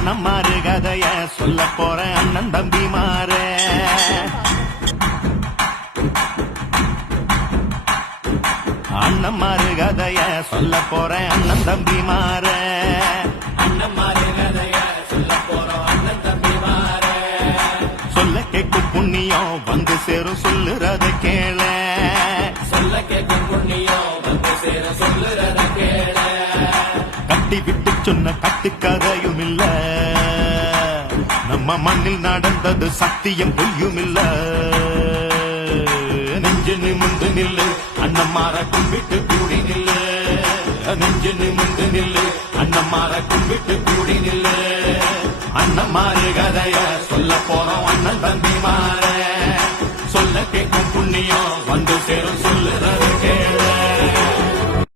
அண்ணம்மாரு கதைய சொல்ல போறேன் அண்ணன் தம்பி மாறு. அண்ணம்மாரு கதைய சொல்ல போறேன் அண்ணன் தம்பி மாறு. அண்ணம்மாரு கதைய சொல்ல போறோம் அண்ணன் தம்பி மாறு. சொல்ல கேட்கும் புண்ணியம் வந்து சேரும் சொல்லுறத கேள. சொல்ல கேட்கும் புண்ணியம் வந்து சேரும் சொல்லுறத கேள. கட்டி விட்டு சொன்ன கட்டுக்கதையும் இல்ல, நம்ம மண்ணில் நடந்தது சத்தியம் பொய்யும் இல்ல. நெஞ்சு நிமிந்து நில்லு அண்ணம்மார கும்பிட்டு கூடி நில்லு. நெஞ்சு நிமிந்து நில்லு அண்ணம்மார கும்பிட்டு கூடி நில்லு. அண்ணம்மாரு கதைய சொல்ல போறோம் அண்ணன் தம்பி மாற. சொல்ல கேட்கும் புண்ணியம் வந்து சேரும் சொல்லுறது